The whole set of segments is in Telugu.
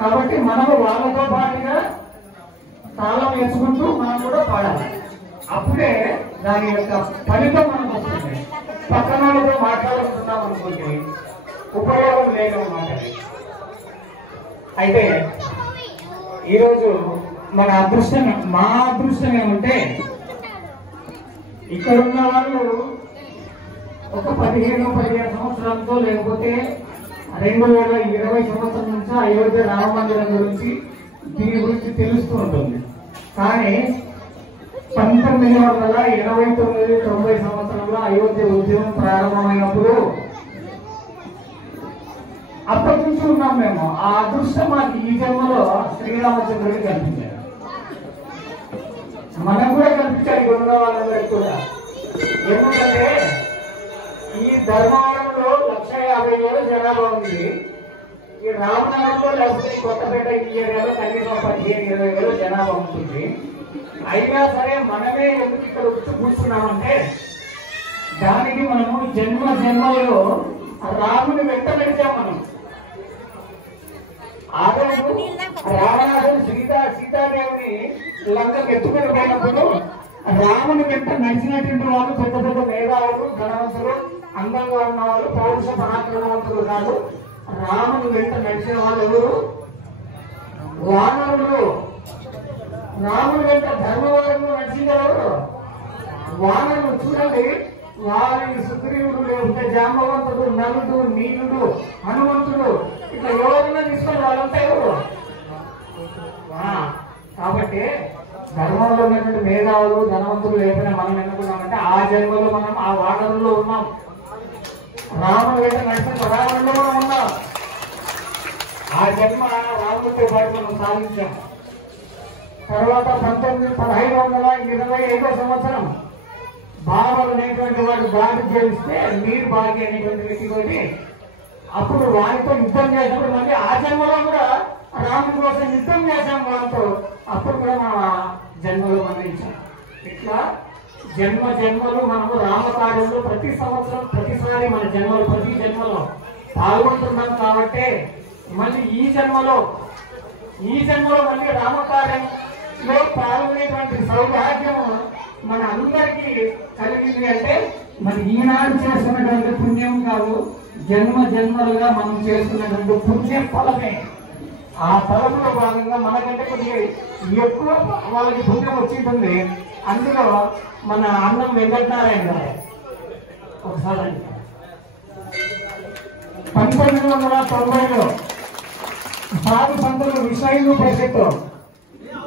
కాబట్టి మనము వాళ్ళతో పాటుగా తాళం వేసుకుంటూ మనం కూడా పాడాలి. అప్పుడే దాని యొక్క ఫలితం మనకు వస్తుంది. పక్కన వాళ్ళతో మాట్లాడుతున్నాం అనుకుంటే ఉపయోగం లేదన్నమాట. అయితే ఈరోజు మన అదృష్టం, మా అదృష్టం ఏమంటే ఇక్కడున్న వాళ్ళు ఒక 15 సంవత్సరాలతో లేకపోతే 2020 సంవత్సరం నుంచి అయోధ్య రామ మందిరం గురించి దీని గురించి తెలుస్తూ ఉంటుంది. కానీ 1989-90 సంవత్సరంలో అయోధ్య ఉద్యమం ప్రారంభమైనప్పుడు అప్పటి నుంచి ఉన్నాం మేము. ఆ అదృష్టం మాకు ఈ జన్మలో శ్రీరామచంద్రుడికి కల్పించారు. మనం కూడా కల్పించారు ఉన్న వాళ్ళందరికీ కూడా. ఎందుకంటే ఈ ధర్మవరంలో 150,000 జనాభా ఉంది. ఈ రామనగరంలో లేకపోతే కొత్తపేట ఈ ఏరియాలో కనీసం 15-20,000 జనాభా ఉంటుంది. అయినా సరే మనమే ఎందుకు ఇక్కడ వచ్చి కూర్చున్నామంటే దానికి మనము జన్మలో రాముని వెంట నడిచాం. మనం ఆ రోజు రావణాసుడు సీతాదేవిని లంకకు ఎత్తుకుని పోయినప్పుడు రాముని వెంట నడిచినటువంటి వాళ్ళు పెద్ద పెద్ద మేధావులు, ధనవంతులు, అందంగా ఉన్న వాళ్ళు, పౌరుష పరాక్రమవంతులు కాదు. రాముని వెంట నడిచిన వాళ్ళు ఎవరు? వానరులు. రాముని వెంట ధర్మవరంలో నడిచింది ఎవరు? వానరులు. చూడండి, వారి సుగ్రీవుడు, లేకపోతే జాంబవంతుడు, నలుడు, నీలుడు, హనుమంతుడు, ఇట్లా ఎవరైనా తీసుకొని వాళ్ళంతా ఎవరు? కాబట్టి ధర్మంలో ఉన్నటువంటి మేధావులు, ధనవంతులు లేకపోయినా మనం ఎన్నుకున్నామంటే ఆ జన్మలో మనం ఆ వానరుల్లో ఉన్నాం. రాముడు వెంట నడిచిన రావణంలో మనం ఉన్నాం. ఆ జన్మ రాముడితో పాటు మనం సాధించాం. తర్వాత 1525 సంవత్సరం బాబర్ అనేటువంటి వాడు దాడి చేస్తే మీర్ బాగి అనేటువంటి వ్యక్తి అప్పుడు వారితో యుద్ధం చేసినప్పుడు మళ్ళీ ఆ జన్మలో కూడా రాముడి కోసం యుద్ధం చేశాం వారితో. అప్పుడు కూడా మనం ఆ జన్మలో మరణించాం. ఇట్లా జన్మలు మనము రామకార్యంలో ప్రతి సంవత్సరం ప్రతిసారి మన ప్రతి జన్మలో పాల్గొంటున్నాం. కాబట్టి మళ్ళీ ఈ జన్మలో మళ్ళీ రామకార్యంలో పాల్గొనేటువంటి సౌభాగ్యము మన అందరికీ కలిగింది. అంటే మరి ఈనాడు చేస్తున్నటువంటి పుణ్యం కాదు, జన్మలుగా మనం చేస్తున్నటువంటి పుణ్య ఫలమే. ఆ ఫలంలో భాగంగా మనకంటే కొద్దిగా ఎక్కువ వాళ్ళకి పుణ్యం వచ్చింటుంది. అందులో మన అన్నం వెంకటనారాయణ గారు ఒకసారి 1990లో సాధు సంతులు విశ్వహిందూ పరిషత్తు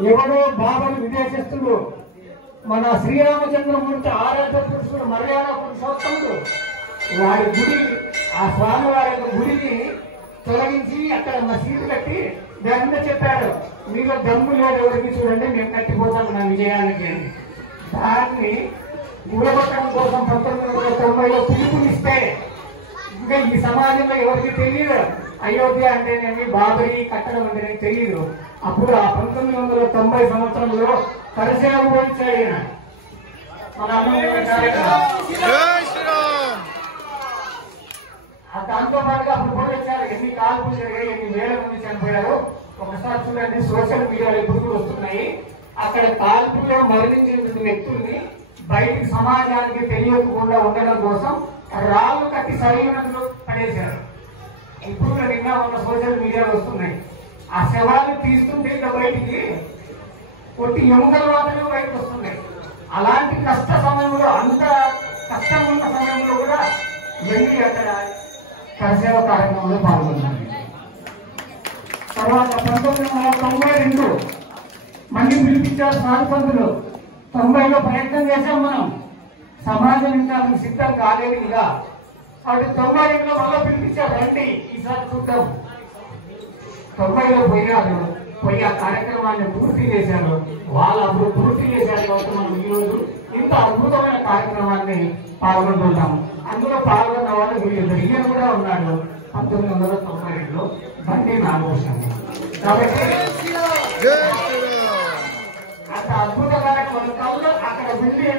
ఎవడో బాబరు విదేశస్తుడు మన శ్రీరామచంద్రమూర్తి ఆరాధ పురుషుడు, మర్యాద పురుషోత్తముడు, వారి గుడి, ఆ స్వామి వారి యొక్క గుడిని తొలగించి అక్కడ మసీదు కట్టి దాని మీద చెప్పాడు, మీలో దమ్ము లేదు ఎవరికి చూడండి, మేము కట్టిపోతాము నా విజయానికి అని. దాన్ని కూడగొట్టడం కోసం 1990లో పిలుపునిస్తే ఇంకా ఈ సమాజంలో ఎవరికి తెలియదు అయోధ్య అంటేనేమి, బాబరి కట్టడం అంటేనే తెలియదు. అప్పుడు ఆ 1990 సంవత్సరంలో కరసేవ పోయించాడు మన దాంతో పాటుగా అప్పుడు కూడా వచ్చారు. ఎన్ని కాల్పులు జరిగాయి, ఎన్ని వేల మంది చనిపోయారు. ఒకసారి చూడండి, సోషల్ మీడియాలో ఇప్పుడు కూడా వస్తున్నాయి. అక్కడ కాల్పుల్లో మరణించిన వ్యక్తుల్ని బయటికి సమాజానికి తెలియకుండా ఉండడం కోసం రాళ్ళు కట్టి సరైనట్లు పడేశారు. ఇప్పుడు నిన్న ఉన్న సోషల్ మీడియాలో వస్తున్నాయి. ఆ శవాన్ని తీస్తుంటే ఇంకా బయటికి కొట్టి ఎముకల మాత్రమే బయటకు వస్తున్నాయి. అలాంటి కష్ట సమయంలో, అంత కష్టం ఉన్న సమయంలో కూడా వెళ్ళి అక్కడ కరసేవ కార్యక్రమంలో పాల్గొన్నాను. తర్వాత 1992 మళ్ళీ పిలిపించారు సాధుపంతులు. 90లో ప్రయత్నం చేశాం మనం. సమాజం ఇంకా సిద్ధం కాలేదు ఇంకా. కాబట్టి 92లో మళ్ళీ పిలిపించారు, రండి ఈసారి చూద్దాం. 90లో పోయి ఆ కార్యక్రమాన్ని పూర్తి చేశారు. వాళ్ళు అప్పుడు పూర్తి చేశారు కాబట్టి మనం ఈ రోజు ఇంత అద్భుతమైన కార్యక్రమాన్ని పాల్గొంటున్నాం. అందులో పాల్గొన్న వాళ్ళు వీళ్ళిద్దరు, ఈయన కూడా ఉన్నాడు 1992లో బండి నాగభూషణ్. కాబట్టి అంత అద్భుత కార్యక్రమంలో అక్కడ వెళ్ళి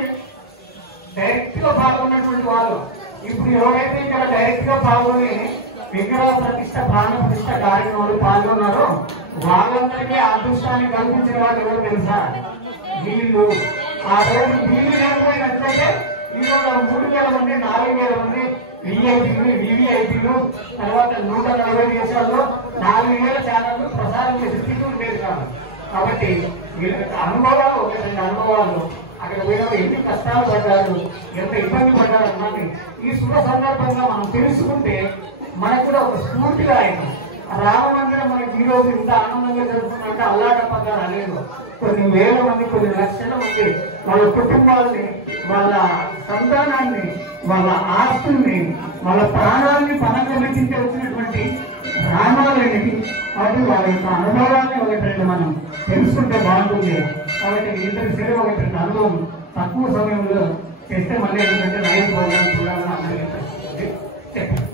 డైరెక్ట్ గా పాల్గొన్నటువంటి వాళ్ళు ఇప్పుడు ఎవరైతే ఇక్కడ డైరెక్ట్ గా పాల్గొని విగ్రహ ప్రతిష్ట ప్రాణ ప్రతిష్ట కార్యక్రమాలు పాల్గొన్నారో వాళ్ళందరికీ అదృష్టాన్ని కల్పించిన వాళ్ళు ఎవరు తెలుసా? వీళ్ళు. ఆ రోజు వీళ్ళు లేకపోయినట్లయితే ఈరోజు 3,000 మంది 4,000 మంది విఐపీలు వివిఐపీలు తర్వాత 140 దేశాల్లో 4,000 ఛానళ్లు ప్రసారం చేసే స్థితి ఉండేది కాదు. కాబట్టి వీళ్ళకి అనుభవాలు, ఒక 2 అనుభవాలు, అక్కడ పోయినప్పుడు ఎన్ని కష్టాలు పడ్డారు, ఎంత ఇబ్బంది పడ్డారు అన్నది ఈ శుభ సందర్భంగా మనం తెలుసుకుంటే మనకు కూడా ఒక స్ఫూర్తిగా అయింది. రామ మందిరం మనకి ఈ రోజు ఇంత ఆనందంగా జరుగుతుందంటే అల్లాటప్పగా రాలేదు. కొన్ని వేల మంది, కొన్ని లక్షల మంది వాళ్ళ కుటుంబాలని, వాళ్ళ సంతానాన్ని, వాళ్ళ ఆస్తుల్ని, వాళ్ళ ప్రాణాన్ని పనంగా వెచ్చించి వచ్చినటువంటి రామాలయానికి కాబట్టి వాళ్ళ యొక్క అనుభవాన్ని ఒకటి మనం తెలుసుకుంటే బాగుంటుంది. కాబట్టి ఇద్దరి సేవ ఒకటి అనుభవం తక్కువ సమయంలో చేస్తే మళ్ళీ ఎందుకంటే లైఫ్ ప్రోగ్రామ్ చూడాలని అందరికీ చెప్పండి.